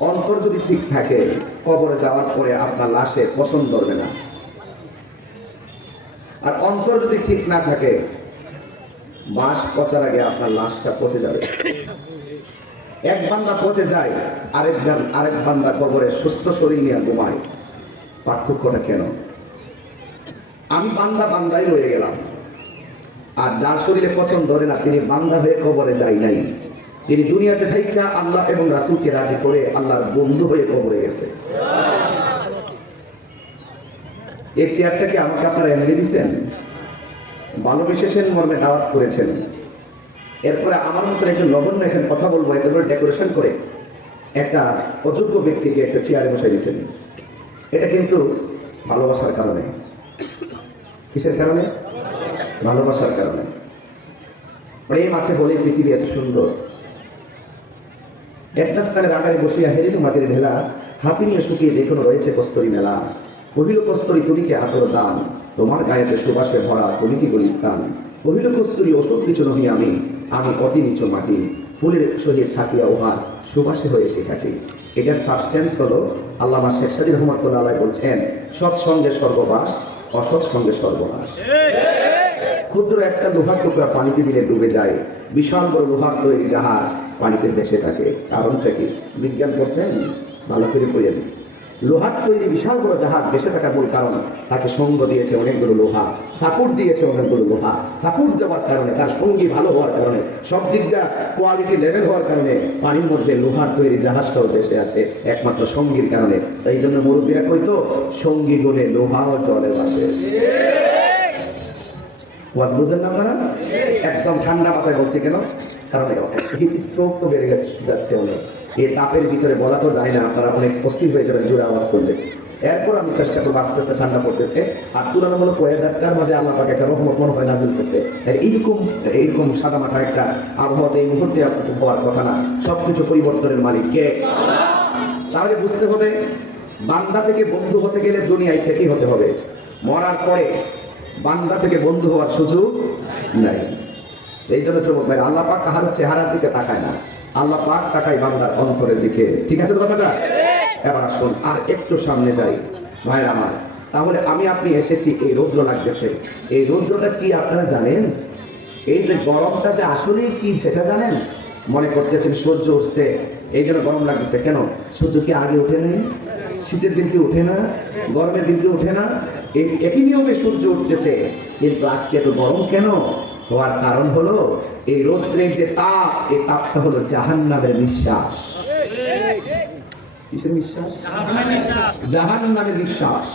অন্তর যদি ঠিক থাকে, কবরে যাওয়ার পরে আপনার লাশে পছন্দ ধরবে না। আর অন্তর যদি ঠিক না থাকে বাঁশ পচার আগে আপনার লাশটা পচে যাবে। এক বান্দা পচে যায়, আরেক আরেক বান্দা কবরে সুস্থ শরীর নিয়ে ঘুমায়। পার্থক্যটা কেন? আমি বান্দা বান্দাই রয়ে গেলাম। আর যার শরীরে পছন্দ ধরে না, তিনি বান্দা হয়ে কবরে যাই নাই। তিনি দুনিয়াতে থাইকা আল্লাহ এবং রাসুলকে রাজি করে আল্লাহর বন্ধু হয়ে কবরে গেছে। এই চেয়ারটা কি আমাকে আপনারা এনে দিয়েছেন। ভালোবেসেছেন মর্মে দাওয়াত করেছেন। এরপরে আমার মতো একজন নগণ্য এখানে কথা বলব এত করে ডেকোরেশন করে একটা অযোগ্য ব্যক্তিকে একটা চেয়ারে বসাই দিয়েছেন। এটা কিন্তু ভালোবাসার কারণে। কিসের কারণে? ভালোবাসার কারণে। প্রেম আছে বলে পৃথিবী এত সুন্দর। একটা স্থানে রাগারে বসিয়া হেরিল মাটির ঢেলা, হাতি নিয়ে শুকিয়ে দেখুন রয়েছে কস্তরি মেলা। কহিল, কস্তরি, তুমি কি আতর দান? তোমার গায়েতে সুবাসে ভরা তুমি কি স্থান কহিল, কস্তরি ওষুধ কিছু নহি আমি আমি অতি নিচু মাটি। ফুলের সহিত থাকিয়া উহা সুবাসে হয়েছে কাটি এটার সাবস্টেন্স হলো, আল্লামা শেখ রহমতুল্লাহ আলাই বলছেন সৎসঙ্গে সর্ববাস অসৎ সঙ্গে সর্বনাশ ক্ষুদ্র একটা লোহার টুকরা পানিতে দিলে ডুবে যায়। বিশাল বড় লোহার তৈরি জাহাজ পানিতে ভেসে থাকে। কারণটা কি? বিজ্ঞান করছেন ভালো করে দিন লোহার তৈরি বিশাল বড় জাহাজ ভেসে থাকার মূল কারণ, তাকে সঙ্গ দিয়েছে অনেকগুলো লোহা, সাপোর্ট দিয়েছে অনেকগুলো লোহা। সাপোর্ট দেওয়ার কারণে, তার সঙ্গী ভালো হওয়ার কারণে, সব দিকটা কোয়ালিটি লেভেল হওয়ার কারণে পানির মধ্যে লোহার তৈরি জাহাজটাও ভেসে আছে একমাত্র সঙ্গীর কারণে। তাই জন্য মুরব্বীরা কইতো, সঙ্গী গুণে লোহাও জলে ভাসে ওয়াজ বুঝলেন না আপনারা? একদম ঠান্ডা মাথায় বলছে কেন? কারণ হিট স্ট্রোক তো বেড়ে গেছে, যাচ্ছে অনেক। এই তাপের ভিতরে বলা তো যায় না, আপনারা অনেক অস্থির হয়ে যাবেন জোরে আওয়াজ করলে। এরপর আমি চেষ্টা করব, আস্তে আস্তে ঠান্ডা পড়তেছে। আর তুলনামূলক ওয়েদারটার মাঝে আল্লাহ পাকে একটা রহমত মনে হয় নাজিল করছে। এইরকম এইরকম সাদা মাথা একটা আবহাওয়াতে এই মুহূর্তে আপনার হওয়ার কথা না। সবকিছু পরিবর্তনের মালিক কে? তাহলে বুঝতে হবে, বান্দা থেকে বন্ধু হতে গেলে দুনিয়ায় থেকেই হতে হবে। মরার পরে বান্দা থেকে বন্ধু হওয়ার সুযোগ নাই। এই জন্য চমক ভাই, আল্লাহ পাক কাহার চেহারার দিকে তাকায় না। আল্লাহ পাক তাকায় বান্দার অন্তরের দিকে। ঠিক আছে কথাটা? এবার আসুন, আর একটু সামনে যাই। ভাইর আমার, তাহলে আমি আপনি এসেছি, এই রৌদ্র লাগতেছে। এই রৌদ্রটা কি আপনারা জানেন? এই যে গরমটা যে আসলে কি, সেটা জানেন? মনে করতেছেন সূর্য উঠছে, এই জন্য গরম লাগতেছে। কেন? সূর্য কি আগে ওঠে নেই? শীতের দিন কি ওঠে না? গরমের দিন কি ওঠে না? এই একই নিয়মে সূর্য উঠতেছে। কিন্তু আজকে এত গরম কেন? হওয়ার কারণ হলো, এই রৌদ্রের যে তাপ, এই তাপটা হলো জাহান্নামের নিঃশ্বাস। কিসের নিঃশ্বাস? জাহান্নামের নিঃশ্বাস।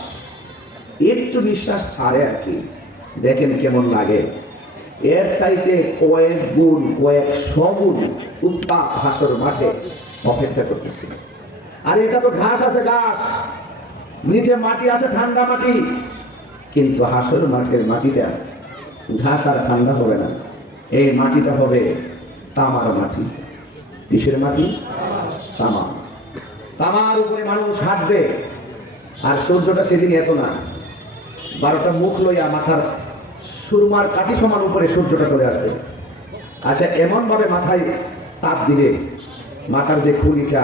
একটু নিঃশ্বাস ছাড়ে আর কি। দেখেন কেমন লাগে। এর চাইতে কয়েক গুণ কয়েক গুণ উত্তাপ হাসর মাঠে অপেক্ষা করতেছে। আর এটা তো ঘাস আছে, ঘাস। নিচে মাটি আছে, ঠান্ডা মাটি। কিন্তু হাসর মাঠের মাটিটা ঘাস আর ঠান্ডা হবে না। এই মাটিটা হবে তামার মাটি। কিসের মাটি? তামা তামার উপরে মানুষ হাঁটবে, আর সূর্যটা সেদিন এত না। বারোটা মুখ লইয়া মাথার সুরমার কাটি সমান উপরে সূর্যটা চলে আসবে। আচ্ছা এমনভাবে মাথায় তাপ দিবে মাথার যে খুলিটা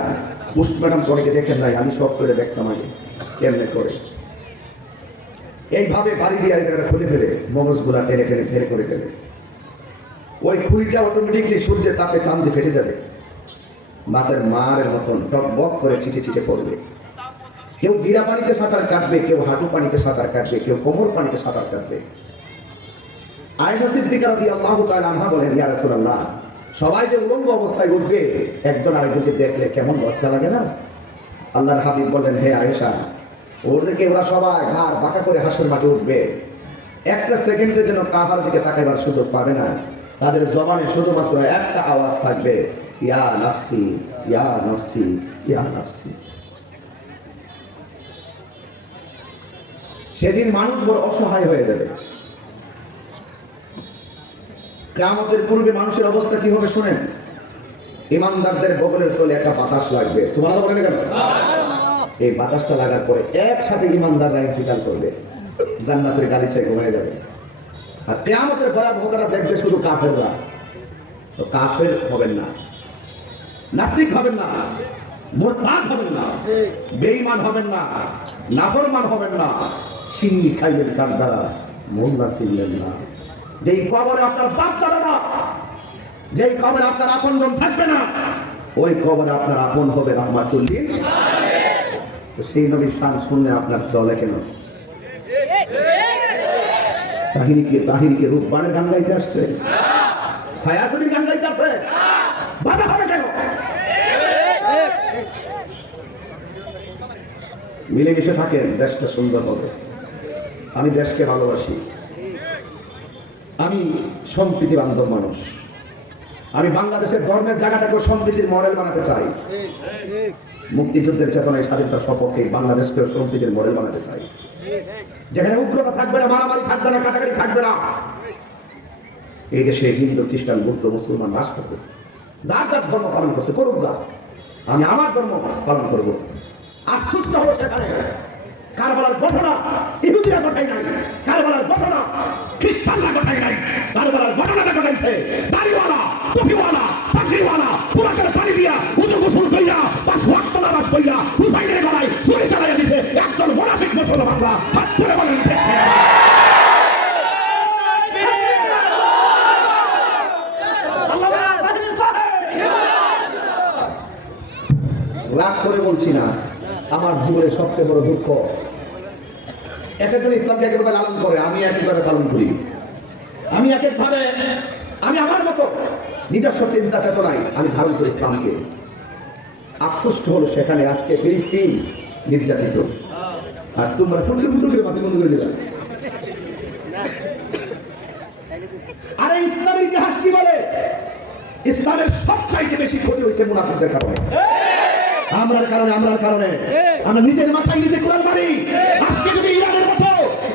পুষ্ট ম্যাডাম পরে দেখেন নাই? আমি সব করে দেখতাম আগে। এমনি করে? এইভাবে বাড়ি দিয়ে এই জায়গাটা খুলে ফেলে মগজগুলা টেনে টেনে ফের করে ফেলে। ওই খুলিটা অটোমেটিকলি সূর্যের তাপে চান্দে ফেটে যাবে। মাথার মারের মতন টক বক করে ছিটে ছিটে পড়বে। কেউ গিরা পানিতে সাঁতার কাটবে কেউ হাঁটু পানিতে সাঁতার কাটবে কেউ কোমর পানিতে সাঁতার কাটবে। আয়েশা সিদ্দিকা রাদিয়াল্লাহু তাআলা আনহা বলেন ইয়া রাসূলুল্লাহ সবাই যে উলঙ্গ অবস্থায় উঠবে একজন আরেকজনকে দেখলে কেমন লজ্জা লাগে না? আল্লাহর হাবিব বললেন হে আয়েশা ওদেরকে ওরা সবাই ঘাড় বাঁকা করে হাসের মাঠে উঠবে। একটা সেকেন্ডের জন্য কাহার দিকে তাকাইবার সুযোগ পাবে না। তাদের জবানে শুধুমাত্র একটা আওয়াজ থাকবে, ইয়া নাফসি ইয়া নাফসি ইয়া নাফসি। সেদিন মানুষ বড় অসহায় হয়ে যাবে। কেয়ামতের পূর্বে মানুষের অবস্থা কি হবে শুনেন? ইমানদারদের বগলের তলে একটা বাতাস লাগবে। সুবহানাল্লাহ বলেন কেন? এই বাতাসটা লাগার পরে একসাথে ইমানদাররা ইন্তিকাল করবে। জান্নাতের গালিচায় ঘুমিয়ে যাবে। আর কেয়ামতের ভয়াবহতা দেখবে শুধু কাফেররা। তো কাফের হবেন না। নাস্তিক হবেন না। মোরতাদ হবেন না। বেঈমান হবেন না। নাফরমান হবেন না। সিন্নি খাইবেন কার দ্বারা? মোল্লা ছিলেন না। যেই কবরে আপনার বাপ যাবে না। যেই কবরে আপনার আপনজন থাকবে না। ওই কবরে আপনার আপন হবে রহমাতুল্লিন তো সেই নবীর শান শুনলে আপনার চলে কেন? তাহিনীকে তাহিনীকে রূপবানের গান গাইতে আসছে? ছায়াছবি গান গাইতে আসছে? বাধা হবে কেন? মিলেমিশে থাকেন, দেশটা সুন্দর হবে। আমি দেশকে ভালোবাসি। আমি সম্প্রীতি বান্ধব মানুষ। আমি বাংলাদেশের ধর্মের জায়গাটাকে সম্প্রীতির মডেল বানাতে চাই। মুক্তিযুদ্ধের চেতনায় স্বাধীনতার সপক্ষে বাংলাদেশকে সম্প্রীতির মডেল বানাতে চাই। যেখানে উগ্রতা থাকবে না, মারামারি থাকবে না, কাটাকাটি থাকবে না। এই দেশে হিন্দু, খ্রিস্টান, বৌদ্ধ, মুসলমান বাস করতেছে। যার যার ধর্ম পালন করছে, করুক গা। আমি আমার ধর্ম পালন করব। আশ্চর্য হলো সেখানে। কারবালার ঘটনা, ইহুদিরা ঘটাই নাই, কারবালার ঘটনা, খ্রিস্টানরা ঘটাই নাই। কারবালার ঘটনাটা ঘটাইছে দাড়িওয়ালা, টুপিওয়ালা চাকরিওয়ালা পুরাকের পানি দিয়া উজু গোসল পাঁচ ওয়াক্ত নামাজ হুসাইনের গলায় ছুরি চালাইয়া দিছে। একদল মোনাফিক মুসলমানরা হাত ধরে বলেন রাগ করে বলছি না, আমার জীবনের সবচেয়ে বড় দুঃখ। এক একজন ইসলামকে এক একভাবে লালন করে, আমি একইভাবে পালন করি। আমি এক একভাবে, আমি আমার মতো নিজস্ব চিন্তা চেতনায় আমি ধারণ করি ইসলামকে। আফসোস হলো সেখানে আজকে ফিলিস্তিন নির্যাতিত। আর তোমরা ফুটলে ফুটু করে মাটি বন্ধ করে দিলা। আরে ইসলামের ইতিহাস কি বলে? ইসলামের সবচাইতে বেশি ক্ষতি হয়েছে মুনাফিকদের কারণে। আমরার কারণে আমরার কারণে। আমরা নিজের মাথায় নিজে কোরআন মারি আজকে যদি ইরানের মতো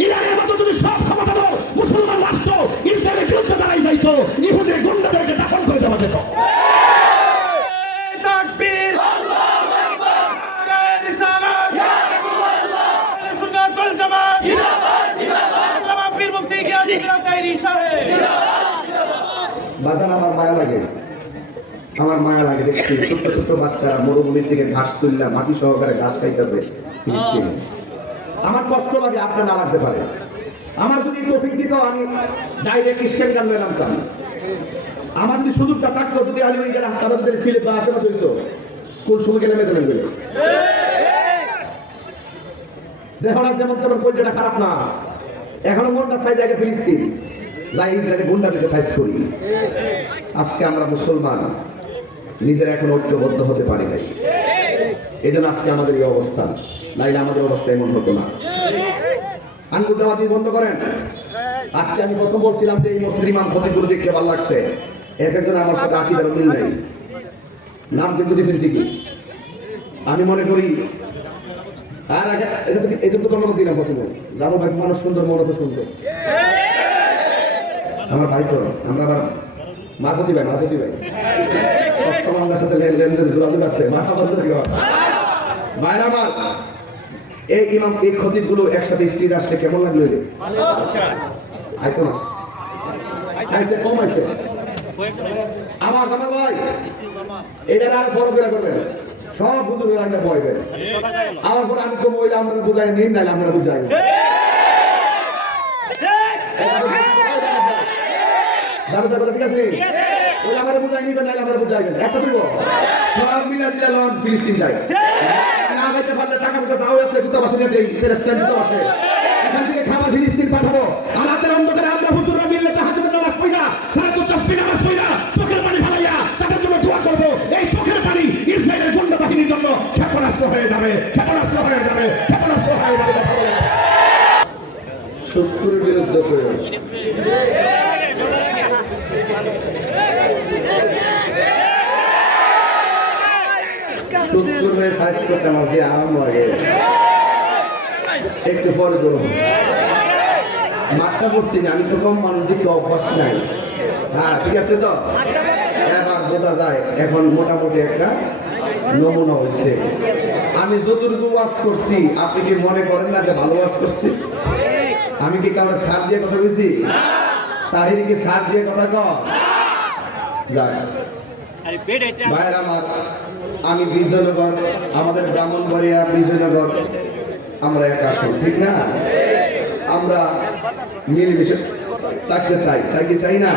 ইরানের মতো যদি সব ক্ষমতা মুসলমান রাষ্ট্র ইসরায়েলের বিরুদ্ধে দাঁড়াই যাইতো, ইহুদের গুন্ডাদেরকে দাফন করে দেওয়া যেত। বাজান, আমার মায়া লাগে। আমার মায়া লাগে দেখছি। ছোট্ট ছোট্ট বাচ্চারা মরুভূমির থেকে ঘাস তুললা মাটি সহকারে ঘাস খাইতেছে আমার কষ্ট লাগে, আপনার না লাগতে পারে। আমার যদি তৌফিক দিত, আমি ডাইরেক্ট খ্রিস্টান গান নামতাম। আমার যদি সুযোগটা থাকতো, যদি এই রাস্তাটা যদি সিলেট বা আশেপাশে হইতো, কোন সময় গেলে মেতে নেবে দেখো না যেমন তেমন পরিচয়টা খারাপ না। এখনও মনটা সাইজ আগে ফিলিস্তিন। আজকে আমরা মুসলমান, নিজেরা এখন ঐক্যবদ্ধ হতে পারি নাই। এই জন্য আজকে আমাদের এই অবস্থা। নাইলে আমাদের অবস্থা এমন হতো না। বন্ধ করেন। আজকে আমি প্রথম বলছিলাম যে এই ফতেগুলো দেখতে ভালো লাগছে। এক একজন আমার সাথে আকিদার মিল নেই। নাম কিন্তু দিয়েছেন ঠিকই। আমি মনে করি, আর এটা তো এই তো তোমাকে দিলাম প্রথমে। জানো ভাই, মানুষ সুন্দর মনে তো সুন্দর। আমার ভাই তো আমরা আবার মারপতি ভাই মারপতি ভাই। সবসময় আমার সাথে লেন- লেনদেন যোগাযোগ আছে ভাইরা আমার এই ইমাম এই খতিবগুলো একসাথে স্ত্রীর আসলে কেমন লাগল রে আইতো না। আইসে কম আইসে আমার আমার ভাই এটা আর বড় করে করবেন সব হুজুর একটা বয়বেন আমার পর আমি তো মহিলা আমরা বুঝাই নিন নাহলে আমরা বুঝাই। না। যাবে যাবে ঠিক আছে? ওই আমরা বুঝাই নিবেন নাহলে আমরা বুঝাইবেন একটা দিব। সব মিলা দিলে লন ফিলিস্তিন যাই না যাইতে পারলে টাকা পয়সা চাও আছে দূতাবাসে নিয়ে দেই প্রেসিডেন্ট দূতাবাসে এখান থেকে খাবার ফিলিস্তিন পাঠাবো। আর রাতের অন্ধকারে আমরা হুজুররা মিললে তাহাজ্জুদের নামাজ পড়া সারাতুল তাসবিহ নামাজ পড়া চোখের পানি ফেলাইয়া তাদের জন্য দোয়া করব। এই চোখের পানি ইসরায়েলের গুন্ড বাহিনীর জন্য ক্ষেপণাস্ত্র হয়ে যাবে ক্ষেপণাস্ত্র হয়ে যাবে ক্ষেপণাস্ত্র হয়ে যাবে। শত্রুর বিরুদ্ধে প্রয়োগ সাইজ আরাম লাগে। একটু পরে ধরুন মাঠটা পড়ছি না আমি তো কম মানুষ দিকে অভ্যাস নাই। হ্যাঁ ঠিক আছে তো? এবার বোঝা যায় এখন মোটামুটি একটা নমুনা হয়েছে। আমি যতটুকু ওয়াজ করছি আপনি কি মনে করেন না যে ভালো ওয়াজ করছি? আমি কি কারোর সার দিয়ে কথা বলছি? তাহির কি সার দিয়ে কথা কর যাক। ভাইয়ের আমার আমি বিজয়নগর, আমাদের ব্রাহ্মণবাড়িয়া বিজয়নগর, আমরা এক আসন, ঠিক না? আমরা মিলেমিশে থাকতে চাই চাই কি চাই না?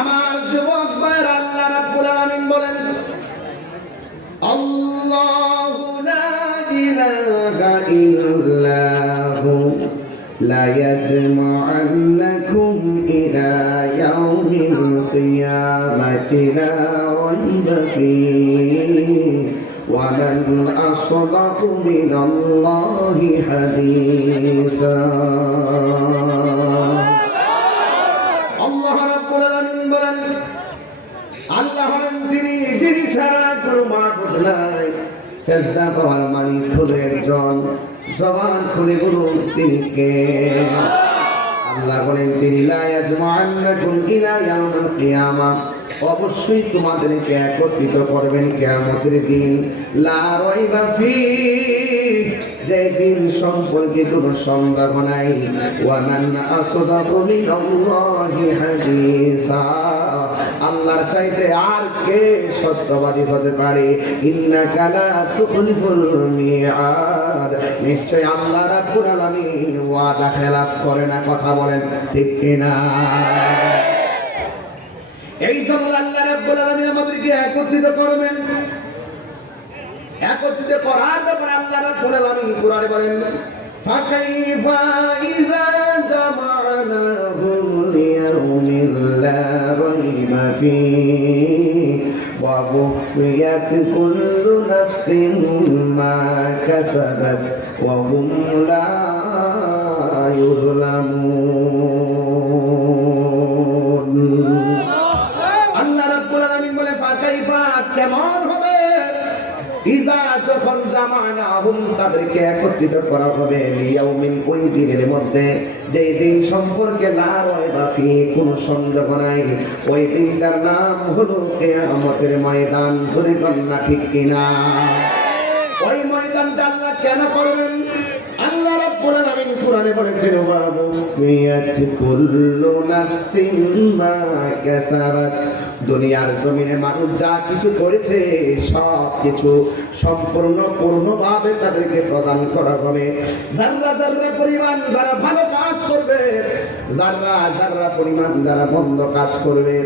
আমার যুবক ভাইয়ের, আল্লাহ রাব্বুল আলামিন বলেন, আল্লাহু লা ইলাহা ইল্লাহু লা ইয়াজমা'আন لا ريب فيه ومن أصدق من الله حديثا আল্লাহ রাব্বুল আলামিন বলেন আল্লাহ হলেন তিনি যিনি ছাড়া কোনো মাবুদ নাই সেজদা করার মালিক হলো একজন জবান খুলে বলুন তিনি কে আল্লাহ বলেন তিনি লা ইয়াজমা'আন্নাকুম ইলা ইয়াউমিল কিয়ামা অবশ্যই তোমাদেরকে একত্রিত করবেন কিয়ামতের দিন। লা যে দিন সম্পর্কে কোনো সন্দেহ নাই। আল্লাহর চাইতে আর কে সত্যবাদী হতে পারে? ইন্নাকা লা তুখলিফুল মিআদ। নিশ্চয় আল্লাহ রাব্বুল আলামিন ওয়াদা খেলাফ করে না, কথা বলেন ঠিক কিনা? এই জন্য আল্লাহ রাব্বুল আলামিন আমাদেরকে একত্রিত করবেন একত্রিত করার ব্যাপারে আল্লাহ রাব্বুল আলামিন কোরআনে বলেন فكيف إذا جمعناهم ليوم لا ريب فيه ووفيت كل نفس ما كسبت وهم لا يظلمون কেমন হবে? ইজা যখন জামানাহুম তাদেরকে একত্রিত করা হবে, লিয়াউমিন ওই দিনের মধ্যে, যেই দিন সম্পর্কে লা রাইবা ফি, কোন সন্দেহ নাই, ওই দিনটার নাম হলো কিয়ামতের ময়দান, ধরে না ঠিক কিনা? ওই ময়দানটা আল্লাহ কেন করবেন? আল্লাহ রাব্বুল আলামিন কোরআনে বলেছেন ওয়া মুফিয়াত কুল্লু নাফসিন মা কাসাবাত। দুনিয়ার জমিনে মানুষ যা কিছু করেছে, সব কিছু সম্পূর্ণ, পূর্ণভাবে তাদেরকে প্রদান করা হবে। জাররা জাররা পরিমাণ, যারা ভালো কাজ করবে জাররা জাররা পরিমাণ, যারা মন্দ কাজ করবে,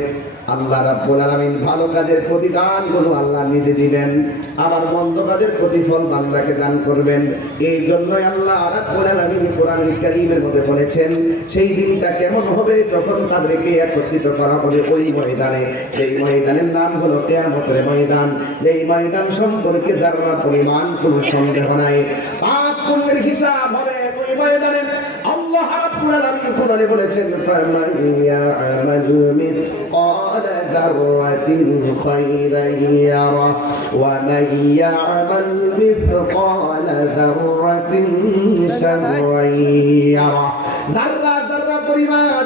আল্লাহ রাব্বুল আলামিন ভালো কাজের প্রতিদানগুলো আল্লাহ নিজে দিবেন। আবার মন্দ কাজের প্রতিফল বান্দাকে দান করবেন। এই জন্যই আল্লাহ রাব্বুল আলামিন কোরআনুল কারীমের মধ্যে বলেছেন, সেই দিনটা কেমন হবে যখন তাদেরকে একত্রিত করা হবে ওই ময়দানে। এই ময়দানের নাম হলো কিয়ামতের ময়দান এই ময়দান সম্পর্কে যারা পরিমাণ কোনো সন্দেহ নাই। পাপ পুণ্যের হিসাব হবে ওই আল্লাহ বলেছেন পরিমাণ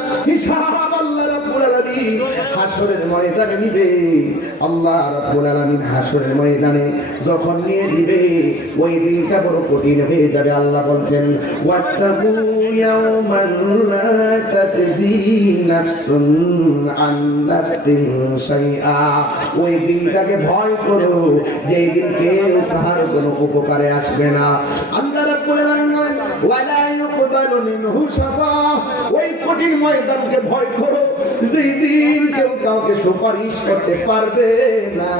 হাসরের ময়দানে নিবে। আল্লাহ রাব্বুল আলামিন হাসরের ময়দানে যখন নিয়ে দিবে ওই দিনটা বড় কঠিন হয়ে যাবে। আল্লাহ বলছেন, ওয়াত্তাকু ইয়াওমান লা তাজজি নাফসুন আন নাফসিন শাইআ। ওই দিনটাকে ভয় করো, যেই দিন কেউ কাহার কোনো উপকারে আসবে না। আল্লাহ রাব্বুল আলামিন ওয়ালা ইউকবালু মিনহু শাফা। ওই কঠিন ময়দানকে ভয় করো। যেই দিন কেউ কাউকে সুপারিশ করতে পারবে না,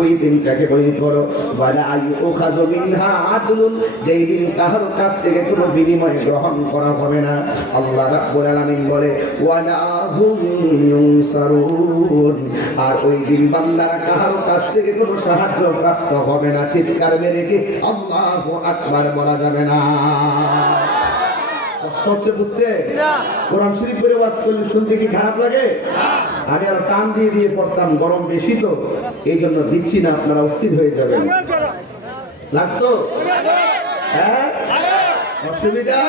ওই দিনটাকে ভয় করো। ওয়ালা ইউখাযু মিনহা আদলুন, যেই দিন কাহার কাছ থেকে কোনো বিনিময় গ্রহণ করা হবে না। আল্লাহ রাব্বুল আলামিন বলে ওয়ালা হুম ইউনসারুন আর ওই দিন বান্দারা কাহার কাছ থেকে কোনো সাহায্য প্রাপ্ত হবে না। চিৎকার মেরে কি আল্লাহু আকবার বলা যাবে না। কষ্ট বুঝতে কোরআন শরীফ করে ওয়াজ করলে শুনতে কি খারাপ লাগে? আমি আর টান দিয়ে দিয়ে পড়তাম, গরম বেশি তো এই জন্য দিচ্ছি না, আপনারা অস্থির হয়ে যাবেন। লাগতো? হ্যাঁ? অসুবিধা?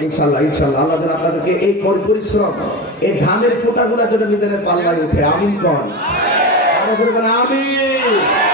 ইনশাল্লাহ ইনশাল্লাহ, আল্লাহ যেন আপনাদেরকে এই পরি- পরিশ্রম, এই ঘামের ফোঁটাগুলা যেন নিজেদের পাল্লায় উঠে। আমিন কন। করে আমিন।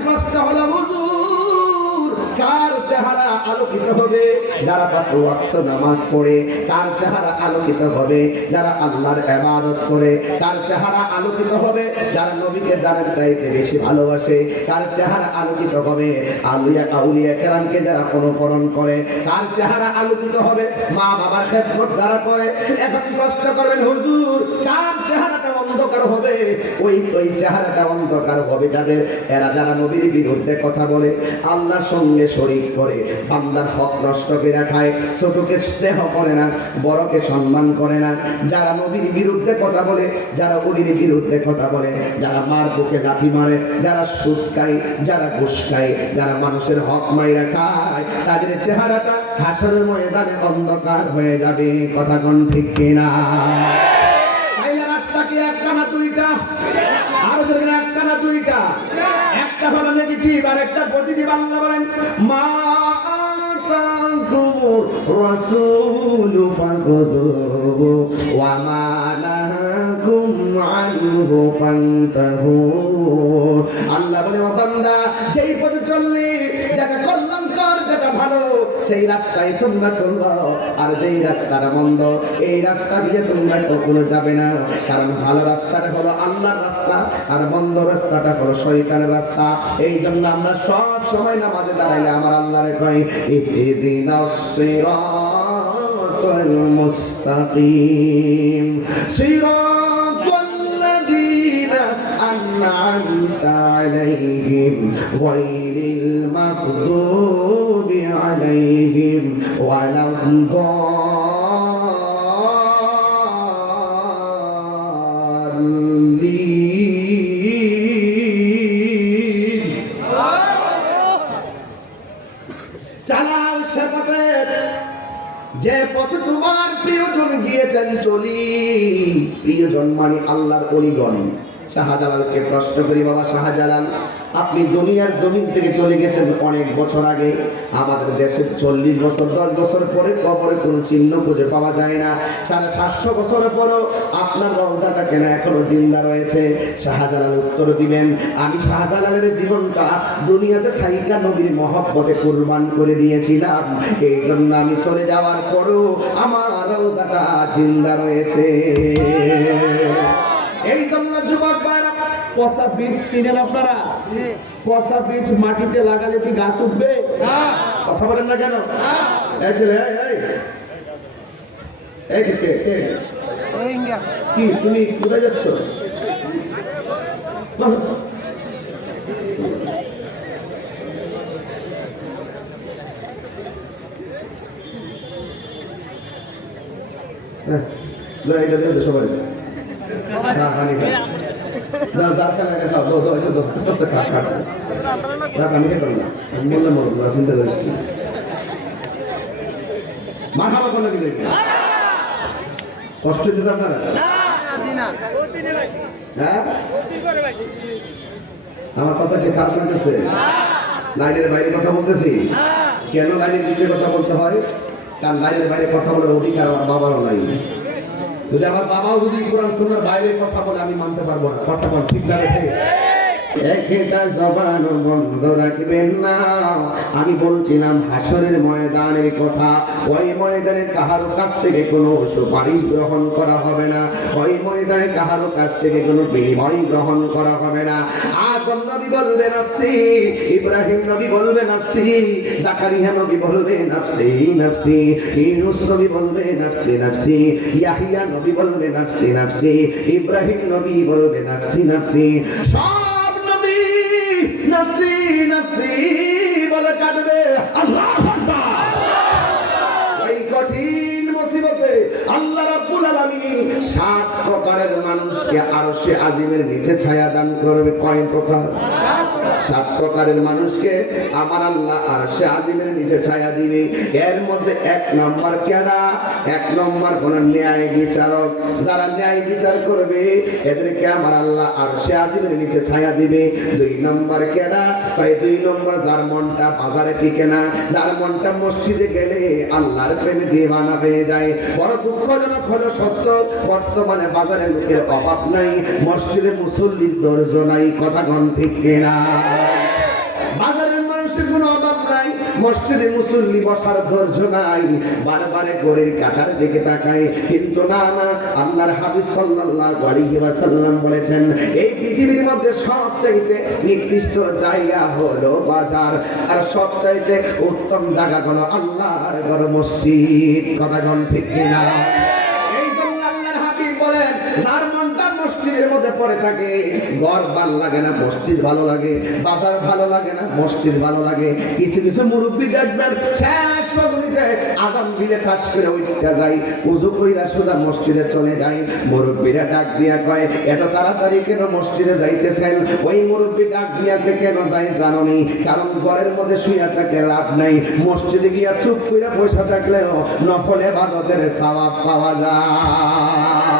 আলোকিত হবে, যারা পাঁচ ওয়াক্ত নামাজ পড়ে, তার চেহারা আলোকিত হবে, যারা আল্লাহর ইবাদত করে, তার চেহারা আলোকিত হবে, যারা নবীকে জানার চাইতে বেশি ভালোবাসে, তার চেহারা আলোকিত হবে। আউলিয়া আউলিয়া কেরামকে যারা অনুকরণ করে, তার চেহারা আলোকিত হবে। মা বাবার খেদমত যারা করে, এখন প্রশ্ন করবেন, হুজুর, কার চেহারাটা অন্ধকার হবে? ওই ওই চেহারাটা অন্ধকার হবে যাদের এরা যারা নবীর বিরুদ্ধে কথা বলে, আল্লাহর সঙ্গে শরীক করে বান্দার হক নষ্ট করে খায়, ছোটকে স্নেহ করে না, বড়কে সম্মান করে না। যারা নবীর বিরুদ্ধে কথা বলে, যারা উলির বিরুদ্ধে কথা বলে, যারা মার বুকে লাঠি মারে, যারা সুদ খায়, যারা ঘুষ খায়, যারা মানুষের হক মাইরা খায়, তাদের চেহারাটা হাসরের ময়দানে অন্ধকার হয়ে যাবে, কথা কোন ঠিক কিনা? রাস্তা কি একটা না দুইটা? একটা দুইটা? নেগেটিভ আর একটা পজিটিভ আল্লাহ বলেন, মা ওয়া মা নাহাকুম আনহু ফান্তাহু আল্লাহ বলে ও বান্দা যেই পথে চললি ভালো সেই রাস্তায় তোমরা চলব, আর যেই রাস্তার মন্দ, এই রাস্তা দিয়ে তোমরা কখনো যাবে না। কারণ ভালো রাস্তাটা হলো আল্লাহর রাস্তা, আর মন্দ রাস্তাটা হলো শৈতানের রাস্তা। এই জন্য আমরা সব সময় নামাজে দাঁড়াইলে আমার আল্লাহ রে কয় মুস্তাকিম। সিরাতাল লাযীনা আলাইহিম গায়রিল মাগদূব। عليهم ولا الضالين চালাও সে পথে যে পথে তোমার প্রিয়জন গিয়েছেন চলি প্রিয়জন মানে আল্লাহর অলিগণ শাহজালালকে প্রশ্ন করি বাবা শাহজালাল আপনি দুনিয়ার জমিন থেকে চলে গেছেন অনেক বছর আগে। আমাদের দেশে চল্লিশ বছর, দশ বছর পরে কবরে কোনো চিহ্ন খুঁজে পাওয়া যায় না। সাড়ে সাতশো বছর পরও আপনার রওজাটা কেন এখনও জিন্দা রয়েছে? শাহজালাল উত্তর দিবেন, আমি শাহজালালের জীবনটা দুনিয়াতে থাইকা নবীর মহব্বতে কুরবান করে দিয়েছিলাম। এই জন্য আমি চলে যাওয়ার পরও আমার রওজাটা জিন্দা রয়েছে। পচা বীজ চিনেন আপনারা? পচা বীজ মাটিতে লাগালে কি গাছ উঠবে? কথা বলেন না কেন? এই ছেলে এই, এই। এই কে, কে, কে? কি তুমি কোথায় যাচ্ছ। হ্যাঁ, এটা সবাই। খা, পানি খা। দাও, যার খানা এটা খাও, দাও, দাও, এটা দাও, আস্তে আস্তে খা, খা, খা। রাখ, আমি খেতাম না। আমি বললে মরবো না, চিন্তা করিস না। মার খাওয়া করলে কষ্ট আপনারা? হ্যাঁ? আমার কথা কি খারাপ লাগতেছে লাইনের বাইরে কথা বলতেছি? কেন লাইনের ভিতরে কথা বলতে হয়? কারণ লাইনের বাইরে কথা বলার অধিকার আমার বাবারও নাই। যদি আমার বাবাও যদি কোরআন শোনার বাইরে কথা বলে, আমি মানতে পারব না। কথা বল, ঠিক না রেখে একটা জবান বন্ধ রাখবেন না। আমি বলছিলাম, হাসরের ময়দানের কথা। ওই ময়দানে কাহারো কাছ থেকে কোনো সুপারিশ গ্রহণ করা হবে না। ওই ময়দানে কাহারো কাছ থেকে কোনো বিনিময় গ্রহণ করা হবে না। আদম নবী বলবে, নাফসি। ইব্রাহিম নবী বলবে, নাফসি। জাকারিয়া নবী বলবে, নাফসি নাফসি। ইউনুস নবী বলবে, নাফসি নাফসি। ইয়াহিয়া নবী বলবে, নাফসি নাফসি। ইব্রাহিম নবী বলবে, নাফসি নাফসি। সব বলে কাঁদবে। আল্লাহ কঠিন মুসিবতে আল্লাহ রাব্বুল সাত প্রকারের মানুষকে আরশে আজিমের নিচে ছায়া দান করবে। কয় প্রকার? সাত প্রকারের মানুষকে আমার আল্লাহ আর সে আজিমের নিচে ছায়া দিবে। এর মধ্যে এক নম্বর কেডা? এক নম্বর কোন ন্যায় বিচারক। যারা ন্যায় বিচার করবে, এদেরকে আমার আল্লাহ আর সে আজিমের নিচে ছায়া দিবে। দুই নম্বর কেডা? তাই দুই নম্বর যার মনটা বাজারে টিকে না, যার মনটা মসজিদে গেলে আল্লাহর প্রেমে দিওয়ানা হয়ে যায়। বড় দুঃখজনক হলো সত্য, বর্তমানে বাজারে লোকের অভাব নাই, মসজিদে মুসল্লির দর্জ নাই, কথা গণ ঠিক কিনা? মসজিদে মুসল্লি বসার ধৈর্য নাই, বারবারে গড়ের কাটার দিকে তাকায়। কিন্তু না না, আল্লাহর হাবিব সাল্লাল্লাহু আলাইহি ওয়াসাল্লাম বলেছেন, এই পৃথিবীর মধ্যে সবচাইতে নিকৃষ্ট জায়গা হলো বাজার, আর সবচাইতে উত্তম জায়গা হলো আল্লাহর ঘর মসজিদ। কথা ঠিক কিনা? এই জন্য আল্লাহর হাবিব বলেন পড়ে থাকে। ঘর ভালো লাগে না, মসজিদ ভালো লাগে, বাজার ভালো লাগে না, মসজিদ ভালো লাগে। কিছু কিছু মুরব্বী দেখবেন, শেষ আজান দিলে ঠাস করে ওইটা যাই উজু কইরা সোজা মসজিদে চলে যায়। মুরব্বীরা ডাক দিয়া কয়, এত তাড়াতাড়ি কেন মসজিদে যাইতেছেন? ওই মুরব্বী ডাক দিয়াকে কেন যাই জাননি? কারণ ঘরের মধ্যে শুইয়া থাকে, লাভ নাই। মসজিদে গিয়া চুপ কইরা পয়সা থাকলেও নফলে বাদতের সওয়াব পাওয়া যায়।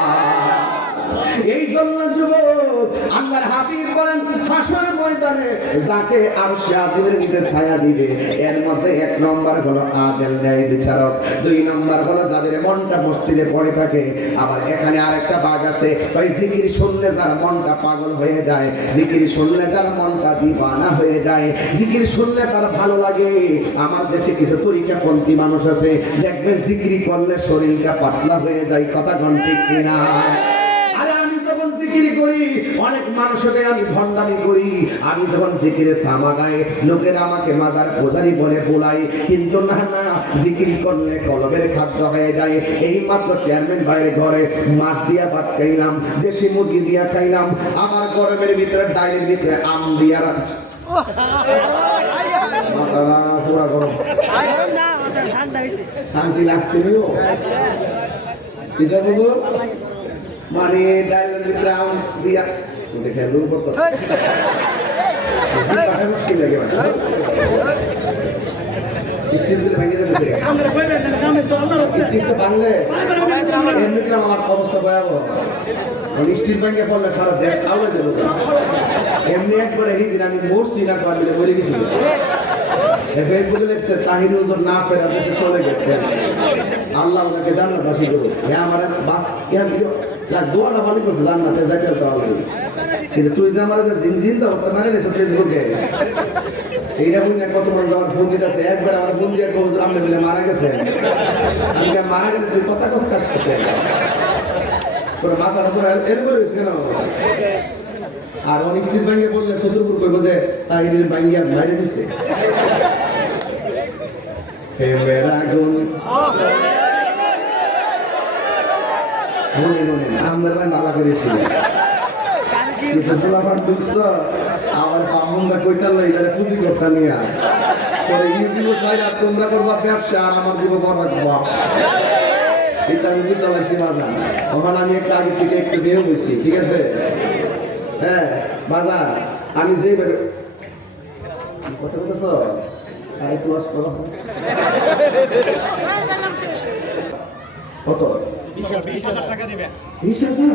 জন্য যুবক, আল্লাহর হাবিব বলেন ফাঁসের ময়দানে যাকে আর সে আজিমের নিচে ছায়া দিবে, এর মধ্যে এক নম্বর হলো আদেল ন্যায় বিচারক, দুই নম্বর হলো যাদের মনটা মসজিদে পড়ে থাকে, আবার এখানে আরেকটা বাঘ আছে, ওই জিকির শুনলে যার মনটা পাগল হয়ে যায়, জিকির শুনলে যার মনটা দিবানা হয়ে যায়, জিকির শুনলে তার ভালো লাগে। আমার দেশে কিছু তরিকাপন্থী মানুষ আছে, দেখবেন জিকিরি করলে শরীরটা পাতলা হয়ে যায়, কথা ঘন্টি কিনা আরে আমি যখন জিকিরি করি অনেক মানুষকে আমি ভণ্ডামি করি। আমি যখন জিকিরে সামা গাই, লোকেরা আমাকে মাজার পূজারি বলে বোলাই। কিন্তু না না, জিকির করলে কলবের খাদ্য হয়ে যায়। এই মাত্র চেয়ারম্যান ভাইয়ের ঘরে মাছ দিয়া ভাত খাইলাম, দেশি মুরগি দিয়া খাইলাম। আবার গরমের ভিতরে, ডাইরের ভিতরে আম দিয়া রাখছি শান্তি লাগছে মানে ডাইলের ভিতরে আম দিয়া দেখে মানে বাংলে এমনি কিলাম আমার অবস্থা ভয়াবহ আমি স্টিল ব্যাংকে পড়লে সারা দেশ কাউলে যাব এমনি একবারে এই দিন আমি মরছি না কয় মিলে মরে গেছি ফেসবুকে লিখছে তাহির হুজুর না ফেরা দেশে চলে গেছে আল্লাহ ওনাকে জান্নাত হ্যাঁ আমার বাস ইয়া দোয়াটা ভালো করছে জান্নাতে যাইতে আল্লাহ কিন্তু তুই যে আমার যে জিন অবস্থা মানে কত বড় ফোন দিতেছে একবার আমার মারা গেছে। আমি মারা তুই কথা কাজ করতে। তোর মাথাটা পুরো এরকম হয়েছে কেন? আর অনেক বললে শ্বশুরপুর করব যে বাইরে দিছে। ভাই মালা করেছিল তোলাবার ঢুকছ আমার পামুন্দা কইতাল এটারে পুঁজি করতে নিয়ে। পরে ইউটিউবে চাইলা তোমরা করবা ব্যবসা আর আমার দিব বরাক বাস এটা আমি বুঝতে পারছি বাজার। তখন আমি একটা আগে থেকে একটু বের হয়েছি ঠিক আছে? হ্যাঁ বাজার আমি যে বের- কথা বলতেছ? তাই ক্লোজ করো। কত? বিশ হাজার টাকা দিবে। বিশ হাজার?